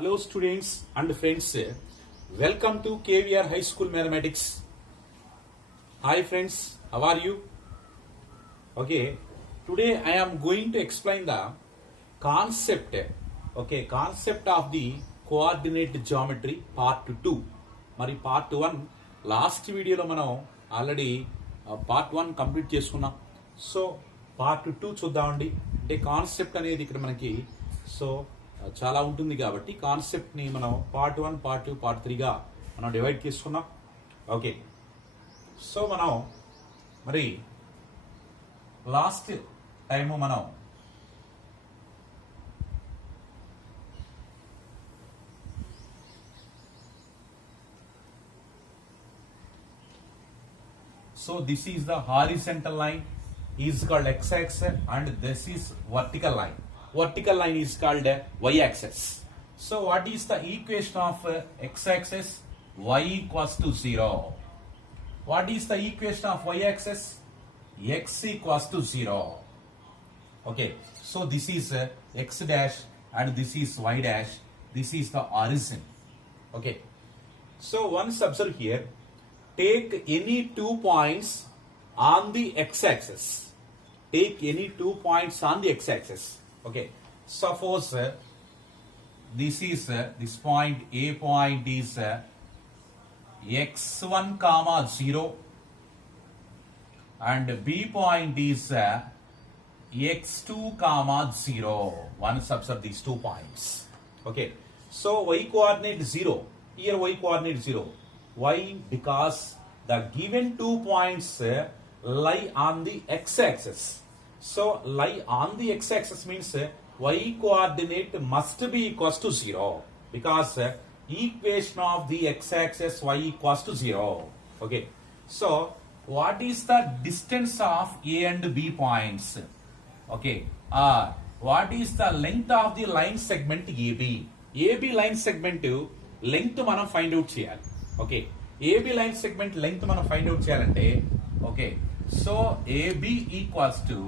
Hello students and friends, welcome to KVR High School Mathematics. Hi friends, how are you? Okay, today I am going to explain the concept of the coordinate geometry part 2. మరి part 1 last వీడియోలో మనం already part 1 complete చేసుకున్నాం. So part 2 చూద్దామండి. అంటే concept అనేది ఇక్కడ మనకి చాలా ఉంటుంది కాబట్టి కాన్సెప్ట్ని మనం part 1, part 2, part 3గా మనం డివైడ్ చేసుకున్నాం. ఓకే, సో మనం మరి లాస్ట్ టైము మనం so this is the horizontal line is called x-axis and this is vertical line. Vertical line is called y-axis. So what is the equation of x-axis? Y equals to 0. What is the equation of y-axis? X equals to 0. Okay, so this is x dash and this is y dash. This is the origin. Okay, so once observe here, take any 2 points on the x-axis. Take any 2 points on the x-axis. Okay, suppose this is this point, A point is x1 comma 0 and B point is x2 comma 0. Once observe these 2 points. Okay, so y coordinate 0. Here y coordinate 0. Why? Because the given 2 points lie on the x-axis. So lie on the x-axis means y coordinate must be equals to 0 because equation of the x-axis y equals to 0. Okay, so what is the distance of A and B points? Okay, what is the length of the line segment AB? AB line segment length మనం find out చేయాలి. Okay, AB line segment length మనం find out చేయాలంటే okay, so AB equals to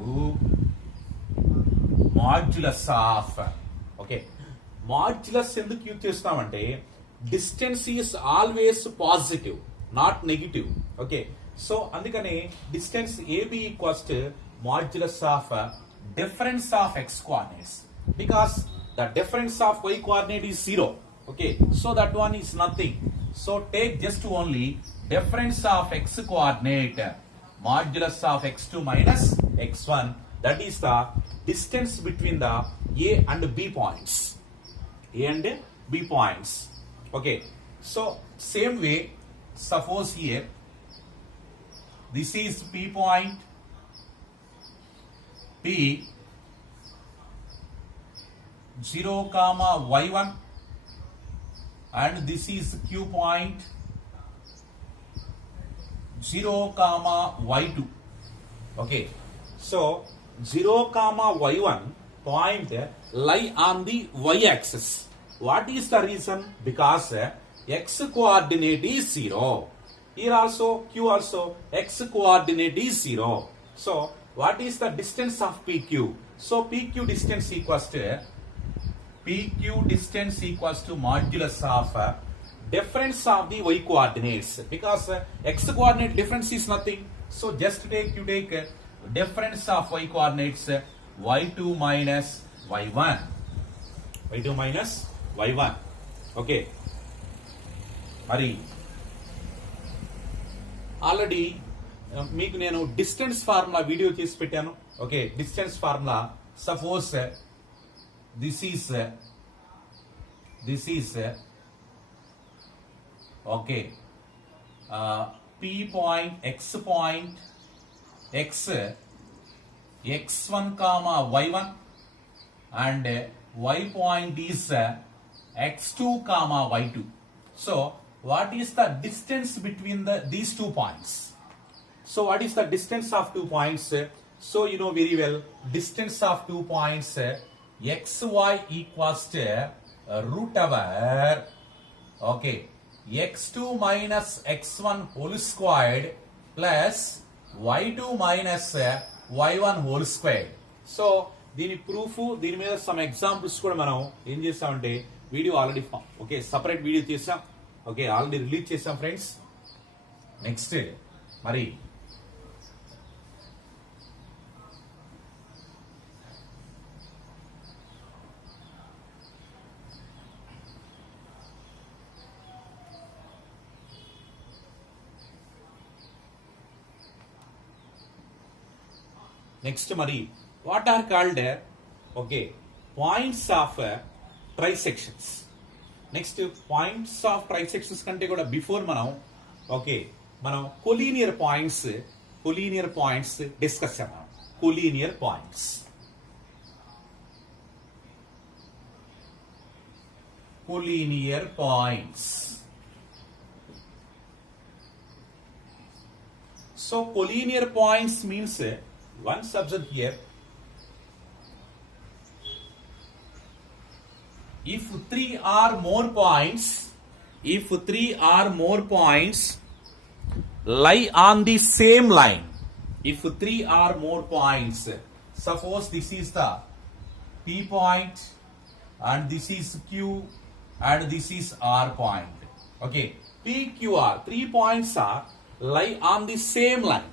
modulus of, okay, modulus ఎందుకు use చేస్తామంటే distance is always positive not negative. Okay, so అందుకని distance AB equals to modulus of difference of x coordinates because the difference of y coordinate is 0. Okay, so that one is nothing. So take just only difference of x coordinate modulus of x2 minus x1, that is the distance between the A and B points. A and B points. Okay, so same way, suppose here this is P point, P 0 comma y1 and this is Q point 0 comma y2. Okay, so 0 comma y1 point lie on the y-axis. What is the reason? Because x coordinate is 0. Here also Q also x coordinate is 0. So what is the distance of PQ? So PQ distance equals to modulus of difference of the y coordinates because x coordinate difference is nothing. So just you take difference of y coordinates y2 minus y1. y2 minus y1. Okay, మరి already మీకు నేను distance formula video చేసి పెట్టాను. Okay, distance formula suppose this is okay, P point, x point, x1 comma y1 and y point is x2 comma y2. So what is the distance between these 2 points? So what is the distance of 2 points? So you know very well, distance of 2 points xy equals to root over okay x2 minus x1 whole squared plus y2 minus y1 whole squared. So దీని proof, దీని మీద some examples కూడా మనం ఏం చేస్తామంటే video already okay separate video చేసాం, okay already release చేసాం friends. Next మరి what are called okay points of trisections. Next points of trisections కంటే కూడా బిఫోర్ మనం collinear points డిస్కస్ చేద్దాం. collinear points so collinear points means once observe here, if three or more points lie on the same line, suppose this is the P point and this is Q and this is R point, okay, PQR, 3 points are lie on the same line.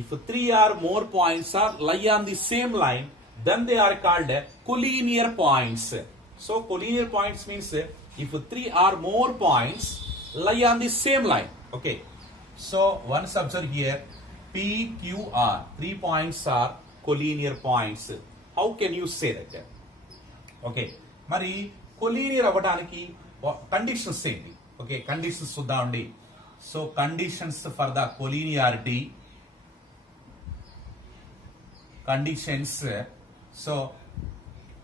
If 3 or more points are lie on the same line, then they are called collinear points. So collinear points means if 3 or more points lie on the same line. Okay. So once observe here, PQR, 3 points are collinear points. How can you say that? Okay. మరి collinear అవ్వడానికి conditions ఏంటి? Okay conditions చూద్దామండి. So conditions for the collinearity. Conditions so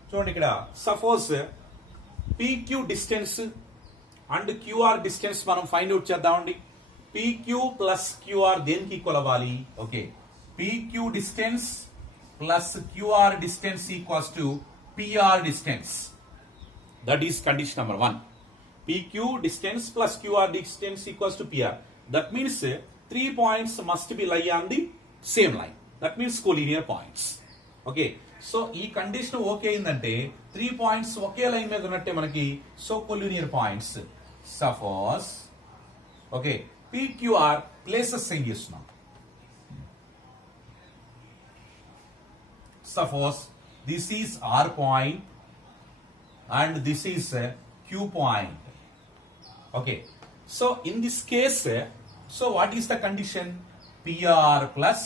చూడండి ఇక్కడ suppose PQ distance and QR distance మనం find out చేద్దామండి. PQ plus QR దేనికి equal అవ్వాలి? Okay PQ distance plus QR distance equals to PR distance. That is condition number 1. PQ distance plus QR distance equals to PR. That means 3 points must be lie on the same line. That means collinear points. Okay. So ఈ condition okay అయిందంటే 3 points ఒకే line మీద ఉన్నట్టే మనకి. So collinear points. Suppose okay PQR places ఏం చేస్తున్నాం? Suppose this is R point and this is Q point. Okay, so in this case, so what is the condition? PR plus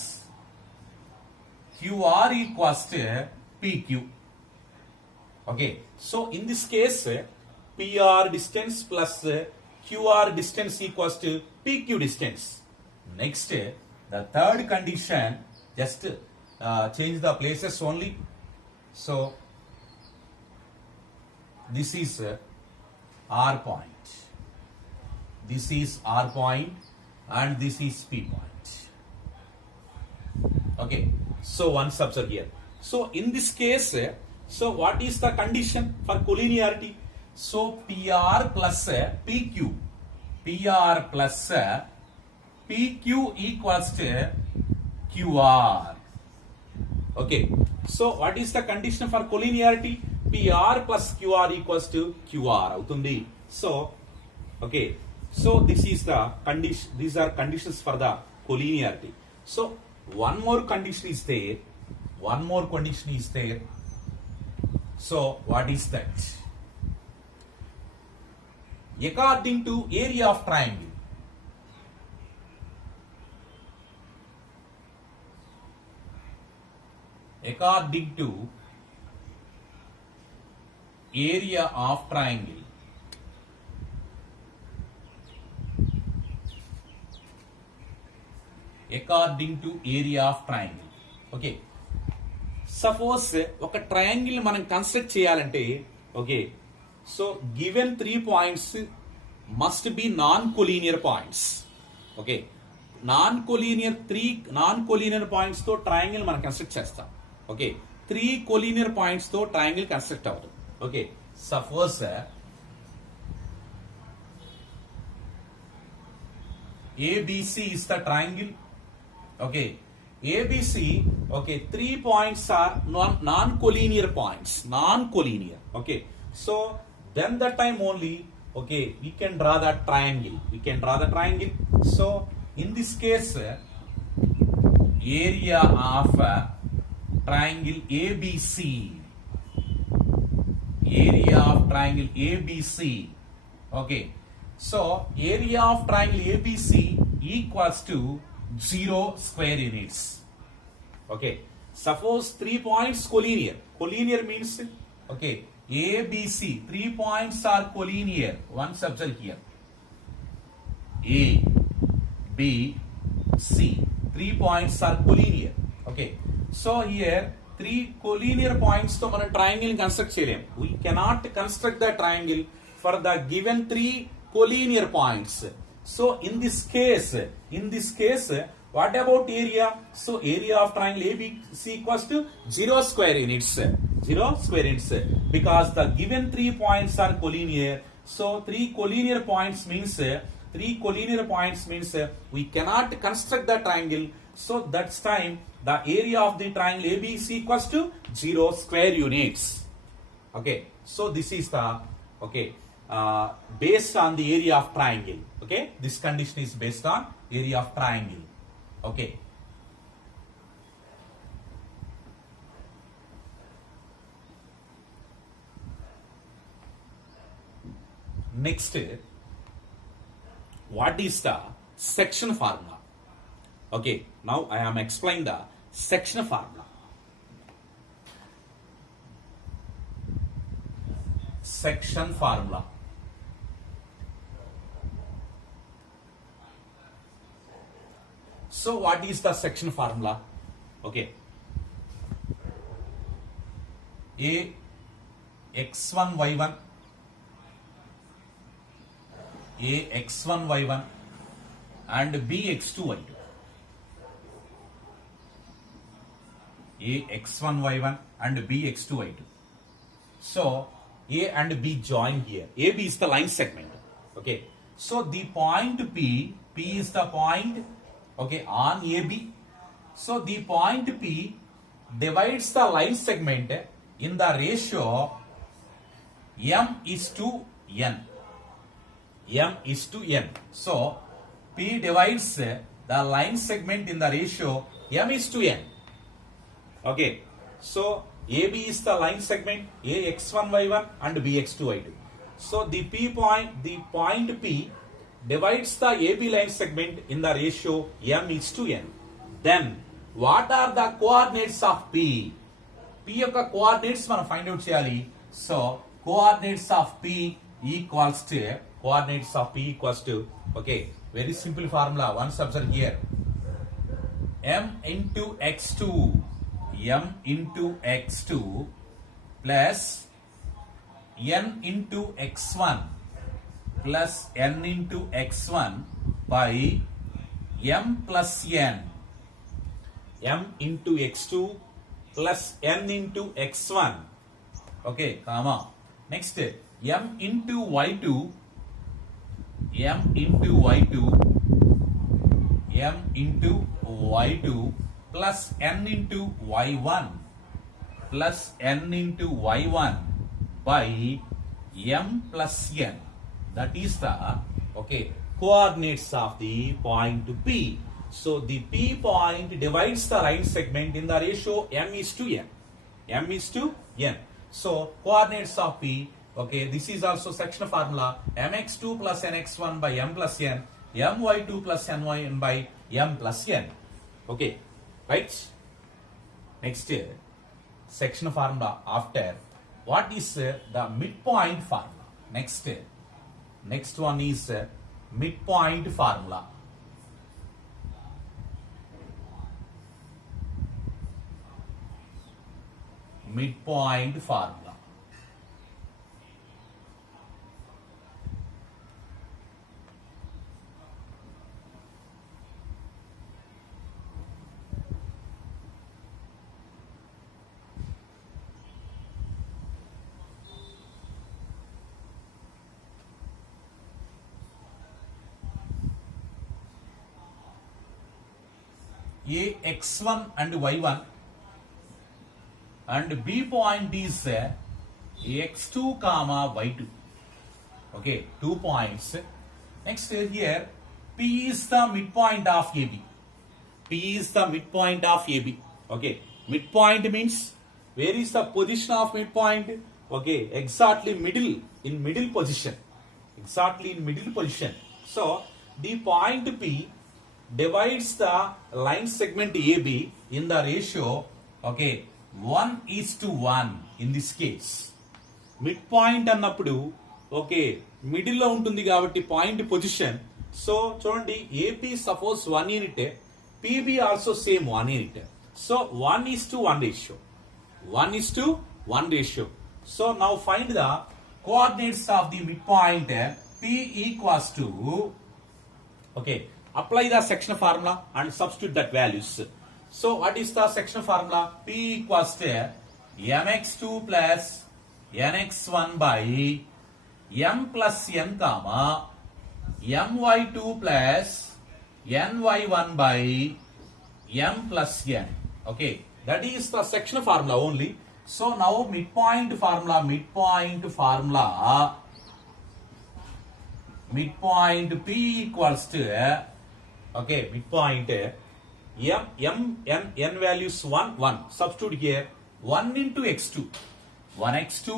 QR equals to PQ. Okay, so in this case, PR distance plus QR distance equals to PQ distance. Next, the third condition, just change the places only. So this is R point. This is R point and this is P point. Okay, so once observe here. So in this case, so what is the condition for collinearity? So PR plus PQ. PR plus PQ equals to QR. Okay, so what is the condition for collinearity? PR plus QR equals to QR అవుతుంది. So okay, so this is the condition, these are conditions for the collinearity. So one more condition is there. So what is that? According to area of triangle. According to area of triangle. According to area of triangle. Okay. Suppose ఒక triangle మనం construct చేయాలంటే okay so given 3 points must be non collinear points. Okay non collinear points తో triangle మనం construct చేస్తాం. Okay 3 collinear points తో triangle construct అవుతుంది. Okay, suppose ABC is the triangle. Okay, ABC. Okay, 3 points are non-collinear points. Non-collinear. Okay, so then that time only, okay, we can draw that triangle. We can draw the triangle. So in this case, area of triangle ABC, area of triangle ABC, okay, so area of triangle ABC equals to 0 square units. Okay, suppose 3 points collinear. Collinear means, okay, ABC, 3 points are collinear. One subject here. A, B, C. 3 points are collinear. Okay, so here 3 collinear points to mana triangle construct cheyalem. We cannot construct the triangle for the given 3 collinear points. So in this case, what about area? So area of triangle ABC equals to 0 square units. 0 square units, because the given 3 points are collinear. So 3 collinear points means we cannot construct the triangle. So that's time the area of the triangle ABC equals to 0 square units. Okay, so this is the, okay, based on the area of triangle. Okay, this condition is based on area of triangle. Okay, next, what is the section formula? Okay, now I am explaining the section formula. Section formula. So what is the section formula? Okay, A x1 y1, A x1 y1 and B x2 y2. A x1 y1 and B x2 y2. So A and B join here. AB is the line segment. Okay, so the point P is the point, okay, on AB. So the point P divides the line segment in the ratio m is to n. M is to n. So P divides the line segment in the ratio m is to n. Okay, so AB is the line segment, A x1 y1 and B x2 y2. So the point P divides the AB line segment in the ratio m is to n. Then what are the coordinates of P? P యొక్క coordinates మనం find out చేయాలి. So coordinates of P equals to, okay, very simple formula. Once observe here, m into x2 plus n into x1 plus n into x1 by m plus n. M into x2 plus n into x1. Okay, comma. Next, m into y2 plus n into y1 plus n into y1 by m plus n. That is the, okay, coordinates of the point P. So the P point divides the line segment in the ratio m is to n. M is to n. So coordinates of P, okay, this is also section formula, mx2 plus nx1 by m plus n, my2 plus nyn by m plus n. Okay, right? Next, section formula after. What is the midpoint formula? Next one is midpoint formula. Midpoint formula. A x1 and y1 and B point is x2 comma y2. Okay, 2 points. Next here, P is the midpoint of AB. P is the midpoint of AB. Okay, midpoint means where is the position of midpoint? Okay, exactly middle, in middle position. Exactly in middle position. So, the point P divides the line segment AB in the ratio, okay, 1:1 in this case. Mid point అన్నప్పుడు okay middle లో ఉంటుంది కాబట్టి point position. So చూడండి, AP suppose 1 unit, PB also same 1 unit. So 1:1 ratio, 1:1 ratio. So now find the coordinates of the mid point P equals to, okay, apply the section formula and substitute that values. So what is the section formula? P equals to mx2 plus nx1 by m plus n comma my2 plus ny1 by m plus n. Okay, that is the section formula only. So now midpoint formula, midpoint P equals to, okay, midpoint n values 1. Substitute here 1 into x2, 1x2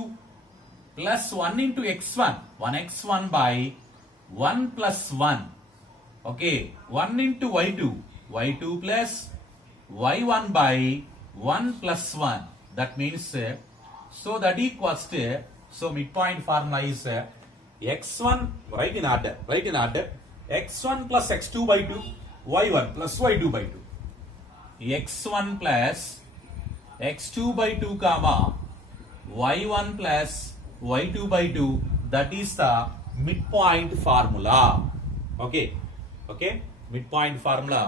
plus 1 into x1, 1x1 by 1 plus 1. Okay, 1 into y2 plus y1 by 1 plus 1. That means, so that equals to, so midpoint formula is x1, write in order, x1 plus x2 by 2, y1 plus y2 by 2, x1 plus x2 by 2 comma y1 plus y2 by 2, that is the midpoint formula. Okay, midpoint formula.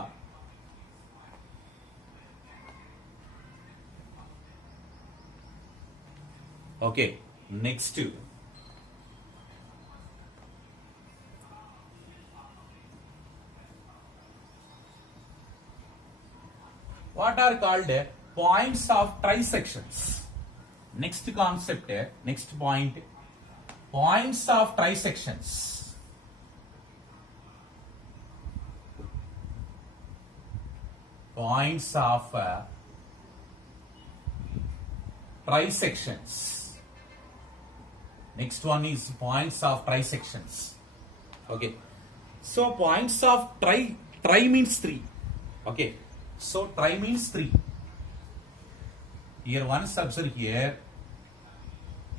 Okay, next two. What are called points of trisections? Next concept, next point, points of trisections. Points of trisections. Next one is points of trisections. Okay, so points of tri means 3. Okay, so tri means 3. Here once observe here,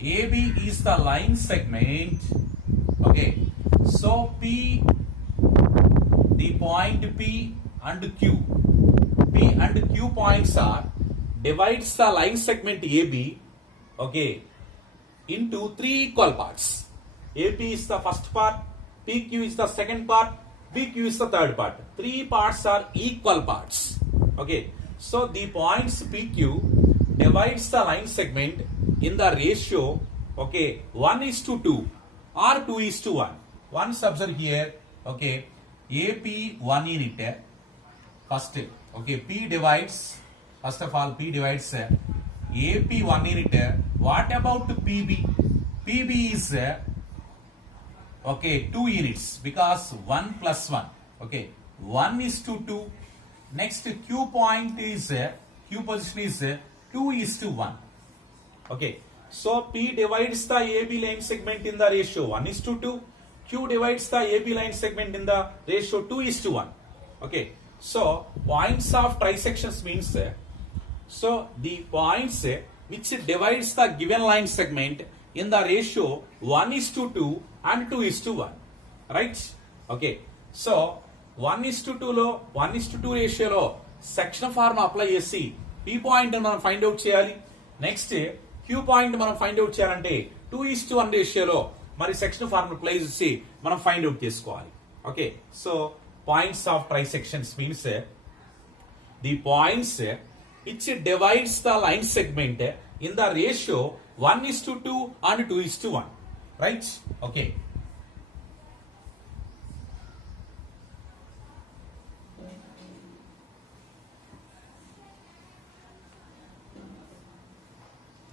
AB is the line segment. Okay, so P, the point P and Q points are divides the line segment AB, okay, into 3 equal parts. AP is the first part, PQ is the second part, PQ is the third part. 3 parts are equal parts. Okay, so the points PQ divides the line segment in the ratio, okay, 1:2 or 2:1. Once observe here, okay, AP 1 unit, first, okay, P divides, first of all P divides AP 1 unit. What about PB? PB is okay 2 units because 1 plus 1. Okay, 1:2. Next Q point is Q position is 2:1. Okay, so P divides the AB line segment in the ratio 1:2. Q divides the AB line segment in the ratio 2:1. Okay, so points of trisections means, so the points which divides the given line segment in the ratio 1:2 and 2:1. Right? Okay, so 1:2 లో 1:2 రేషియోలో section formula apply చేసి P point మనం find out చేయాలి. Next Q point మనం find out చేయాలంటే 2:1 రేషియోలో మరి section formula apply చేసి మనం ఫైండ్ అవుట్ చేసుకోవాలి. Okay, so points of trisections means the పాయింట్స్ which divides the line segment in the ratio 1:2 and 2:1. Right? Okay.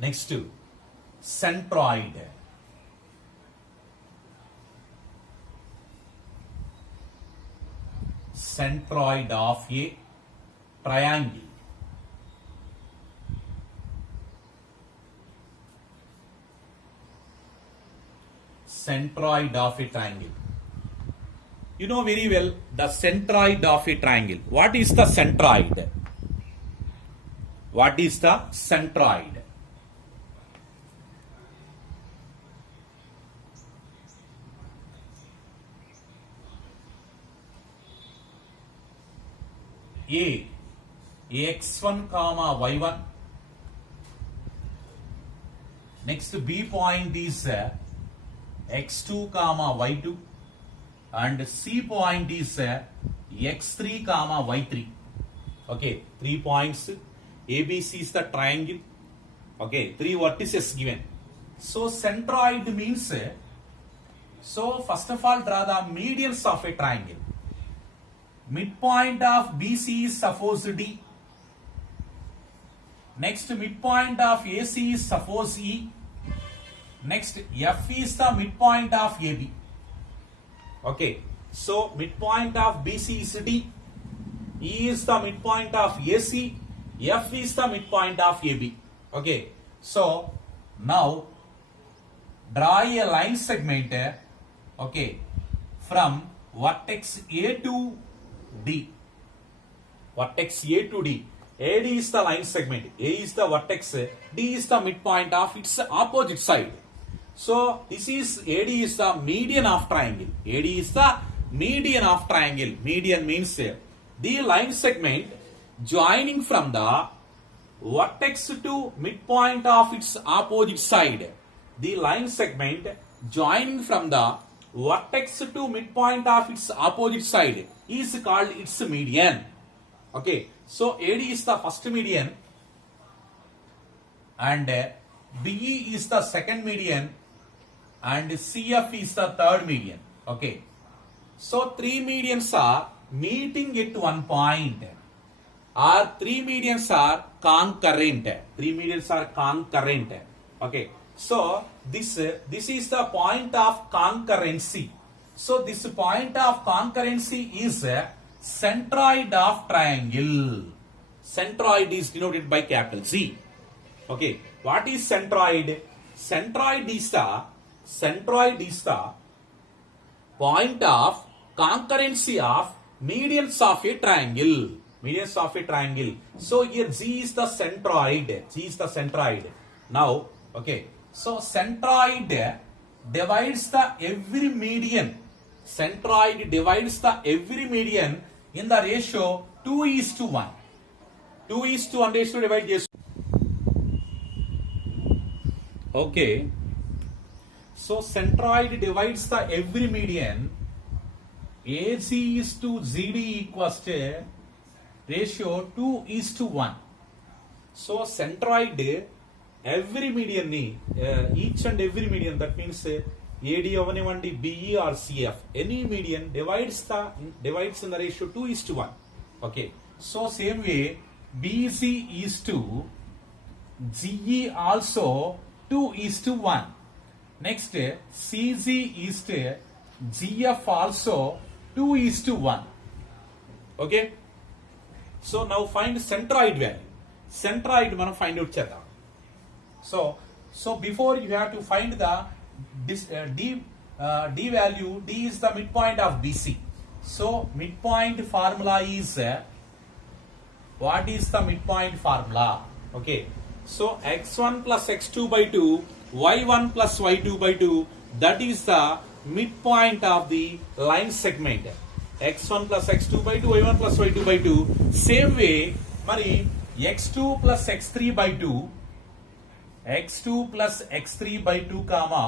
Next, centroid. centroid of a triangle. Centroid of a triangle. You know very well the centroid of a triangle. What is the centroid? What is the centroid? A x1 comma y1. Next B point is x2 comma y2, and C point is x3 comma y3. Okay, 3 points. ABC is the triangle. Okay, 3 vertices given. So centroid means, so first of all draw the medians of a triangle. Midpoint of BC is suppose D. Next midpoint of AC is suppose E. Next F is the midpoint of AB. Okay, so midpoint of BC is D. E is the midpoint of AC. F is the midpoint of AB. Okay, so now draw a line segment, okay, from vertex A to D. Vertex A to D. AD is the line segment. A is the vertex. D is the midpoint of its opposite side. So this is AD is the median of triangle. AD is the median of triangle. Median means the line segment joining from the vertex to midpoint of its opposite side. The line segment joining from the vertex to midpoint of its opposite side is called its median. Okay, so AD is the first median and BE is the second median and CF is the third median. Okay, so 3 medians are meeting at one point, or 3 medians are concurrent. 3 medians are concurrent. Okay, so this is the point of concurrency. So this point of concurrency is centroid of triangle. Centroid is denoted by capital C. Okay, what is centroid? Centroid is the point of concurrency of medians of a triangle. Medians of a triangle. So here G is the centroid. G is the centroid. Now, okay, so centroid divides the every median. Centroid divides the every median in the ratio 2:1. 2:1 ratio divide చేస్తుంది. Okay, so centroid divides the every median. AC is to ZD equals to ratio 2:1. So centroid every median ni each and every median, that means AD avanivanti BE or CF, any median divides in the ratio 2:1. Okay, so same way BC is to GE also 2:1. Next CG is to GF also 2:1. Okay, so now find centroid value. Centroid మనం find out చేద్దాం. So before you have to find the D value. D is the midpoint of BC. So midpoint formula is what is the midpoint formula? Okay, so x1 plus x2 by 2, y1 plus y2 by 2, that is the midpoint of the line segment. x1 plus x2 by 2, y1 plus y2 by 2. Same way మరి x2 plus x3 by 2, x2 plus x3 by 2 comma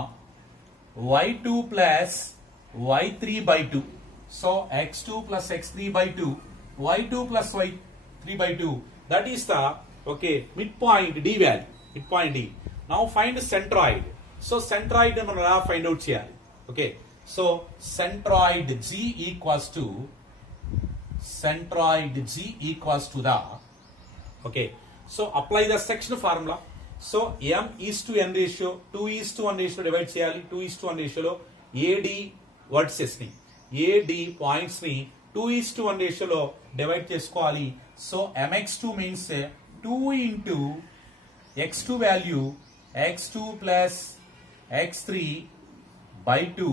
y2 plus y3 by 2. So x2 plus x3 by 2, y2 plus y3 by 2, that is the okay midpoint D value. Midpoint D. Now find centroid. So centroid మనం ఎలా find out చేయాలి? Okay, so centroid G equals to the, okay, so apply the section formula. So M is to N ratio 2:1 ratio divide చేయాలి. 2:1 ratio లో AD vertices ని AD points ని 2:1 రేషియోలో divide చేసుకోవాలి. So mx2 means 2 into x2 value x2 plus x3 by 2.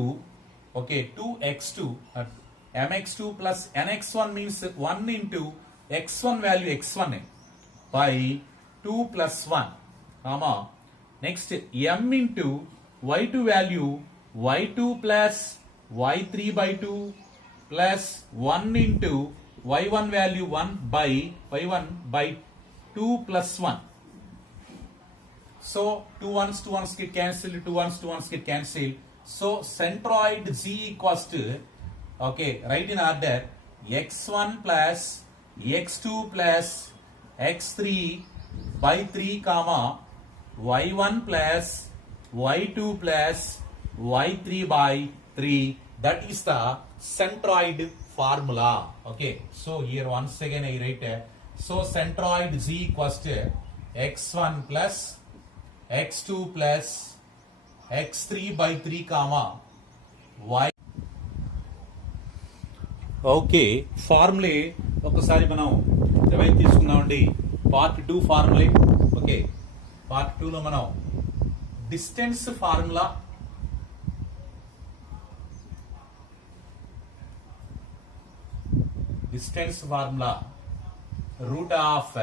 Okay 2x2 mx2 plus nx1 means 1 into x1 value x1 by 2 plus 1 comma next m into y2 value y2 plus y3 by 2 plus 1 into y1 value 1 by y1 by 2 plus 1. So 2 ones get cancelled, 2 ones get cancelled. So centroid z equals to, okay, write in order, x1 plus x2 plus x3 by 3 comma y1 plus y2 plus y3 by 3. That is the centroid formula. Okay, so here once again I write, so centroid z equals to x1 plus x2 plus x3 by 3 comma y. Okay formulae ఒకసారి మనం revise తీసుకుందామండి. Part 2 formulae. Okay part 2 లో మనం distance formula, root of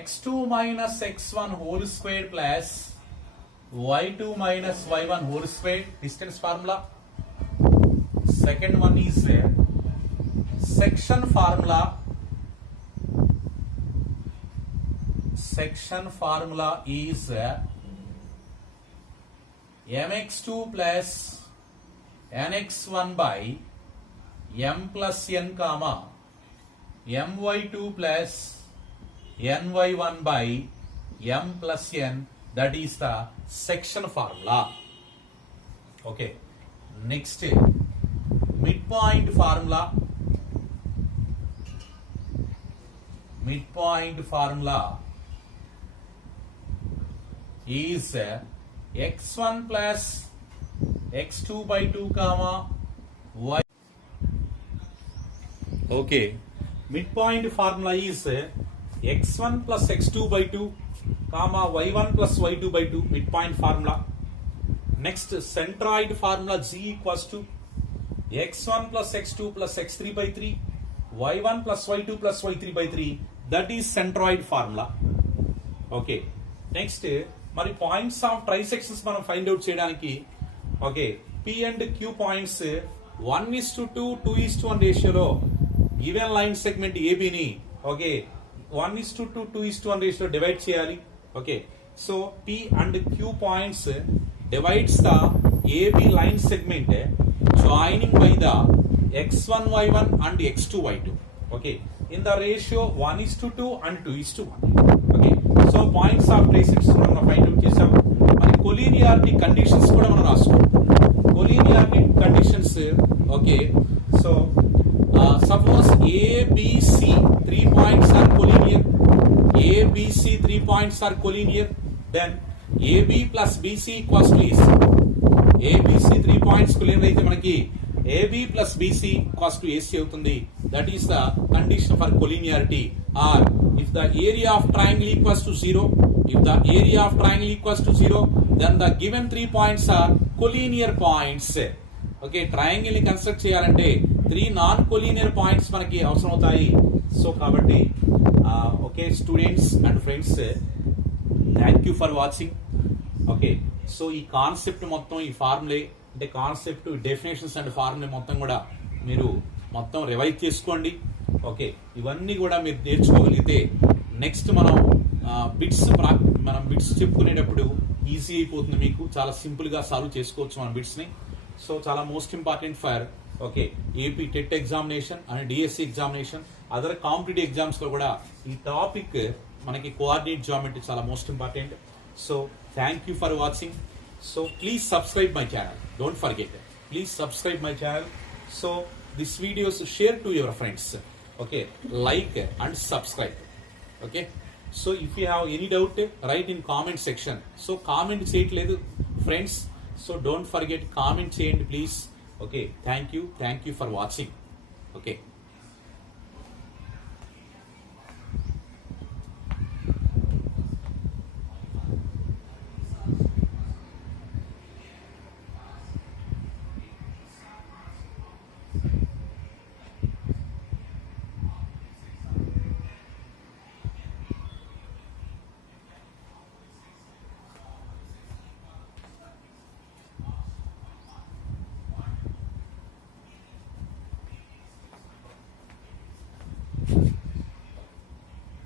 x2 minus x1 whole square plus y2 minus y1 whole square, distance formula. Second one is section formula. Section formula is mx2 plus nx1 by m plus n comma my2 plus ny1 by m plus n. That is the section formula. Okay, next midpoint formula. Midpoint formula is x1 plus x2 by 2 comma y. Okay, midpoint formula is x1 plus x2 by 2 comma y1 plus y2 by 2, midpoint formula. Next centroid formula z equals to x1 plus x2 plus x3 by 3 y1 plus y2 plus y3 by 3. That is centroid formula. Okay, next మరి points of ట్రైసెక్షన్స్ మనం find out చేయడానికి, okay p and q points 1:2 2:1 రేషియోలో given line segment ఏబిని, okay 1:2 2:1 రేషియోలో divide చేయాలి. Okay so p and q points divides the AB line segment joining by the x1 y1 and x2 y2. Okay, in the ratio 1:2 and 2:1. Okay, so points of traces మనం find out చేసాం. మరి collinearity conditions కూడా మనం రాసుకోవాలి. Collinearity conditions, okay so suppose ABC 3 points are collinear, ABC 3 points are collinear, then AB plus BC equals to AC. ABC 3 points collinear అయితే మనకి AB plus BC equals to AC అవుతుంది. That is the condition for collinearity. Or if the area of triangle equals to 0, if the area of triangle equals to 0, then the given 3 points are collinear points. Okay triangle ని construct చేయాలంటే 3 non collinear points మనకి అవసరం అవుతాయి. So కాబట్టి okay students and friends, thank you for watching. Okay so ఈ concept మొత్తం, ఈ formulae అంటే కాన్సెప్ట్, డెఫినేషన్స్ అండ్ ఫార్ములే మొత్తం కూడా మీరు మొత్తం రివైజ్ చేసుకోండి. ఓకే ఇవన్నీ కూడా మీరు నేర్చుకోగలిగితే నెక్స్ట్ మనం బిట్స్ చెప్పుకునేటప్పుడు ఈజీ అయిపోతుంది, మీకు చాలా సింపుల్ గా సాల్వ్ చేసుకోవచ్చు మన బిట్స్ ని. సో చాలా most important for okay AP TET examination and DSC examination, other competitive exams లో కూడా ఈ టాపిక్ మనకి కోఆర్డినేట్ జియోమెట్రీ చాలా most important. So thank you for watching. So please subscribe my channel, don't forget, please subscribe my channel. So this videos share to your friends. Okay like and subscribe. Okay so if you have any doubt right in comment section. So comment చేయట్లేదు friends, so don't forget comment చేయండి please. Okay thank you for watching. Okay.